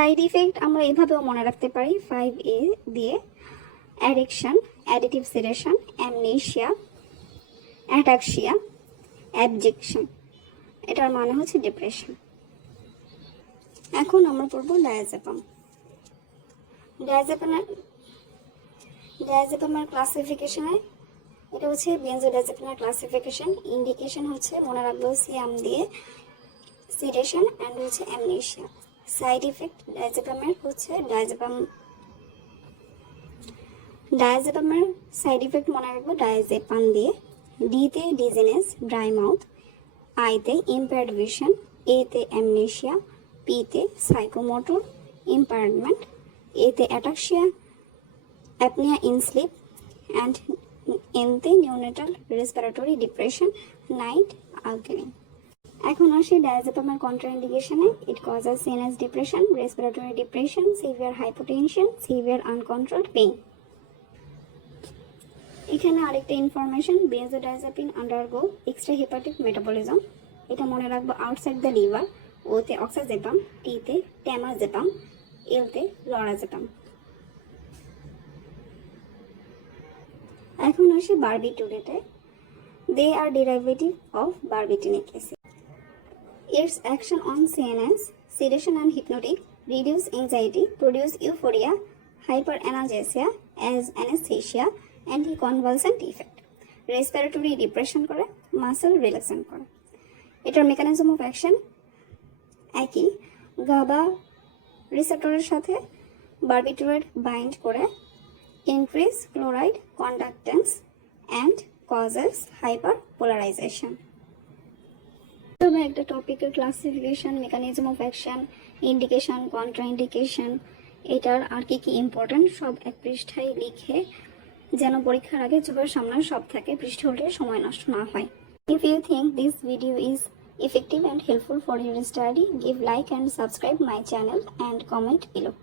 Side effect আমরা এভাবেও মনে রাখতে পারি 5A দিয়ে, addiction, additive sedation, amnesia, ataxia, abjection. এটার মানে হচ্ছে ডিপ্রেশন। এখন আমরা পড়বো ডায়াজেপাম। ডায়াজেপামের ক্লাসিফিকেশনে এটা হচ্ছে বেনজোডায়াজেপিনের ক্লাসিফিকেশন। ইন্ডিকেশন হচ্ছে মনে রাখবো সিয়াম দিয়ে, সিডেশন অ্যান্ড হচ্ছে অ্যামনেশিয়া। সাইড ইফেক্ট ডায়াজেপামের হচ্ছে ডায়াজেপামের সাইড ইফেক্ট মনে রাখবো ডায়াজেপাম দিয়ে। ডিতে ডিজিনেস, ড্রাই মাউথ, আইতে ইম্পেয়ার্ড ভিশন, এতে অ্যামনেশিয়া, পিতে সাইকোমোটর ইম্পায়ারমেন্ট, এতে ataxia, apnoea in sleep, and এনতে নিওনেটাল রেসপিরেটরি ডিপ্রেশন, নাইট আলকেনি। এখন আসি ডায়াজেপামের কন্ট্রাইন্ডিকেশনে। It causes CNS depression, respiratory depression, severe hypotension, severe uncontrolled pain. এখানে আরেকটা information, benzodiazepine undergo extra hepatic metabolism. এটা মনে রাখবো আউটসাইড দ্য লিভার। ওতে অক্সাজেপাম, টিতে ট্যামাজেপাম, এলতে লরাজেপাম। এখন আসি বারবিটুরেটে। They are derivative of barbituric acid. Its action on CNS, sedation and hypnotic, reduce anxiety, produce euphoria, hyperanalgesia as anesthesia, anticonvulsant effect, respiratory depression করে, muscle relaxation করে। এটার মেকানিজম অফ অ্যাকশন একই, গাবা রিসেপ্টরের সাথে বারবিটুরেট বাইন্ড করে, increase chloride conductance and causes hyperpolarization। তবে একটা টপিকের classification, mechanism of action, indication, contraindication, এটার আর কি কি ইম্পর্টেন্ট সব এক পৃষ্ঠায় লিখে যেন পরীক্ষার আগে চোখের সামনে সব থাকে, পৃষ্ঠা উল্টে সময় নষ্ট না হয়। If you think this video is effective and helpful for your study, give like and subscribe my channel and comment below.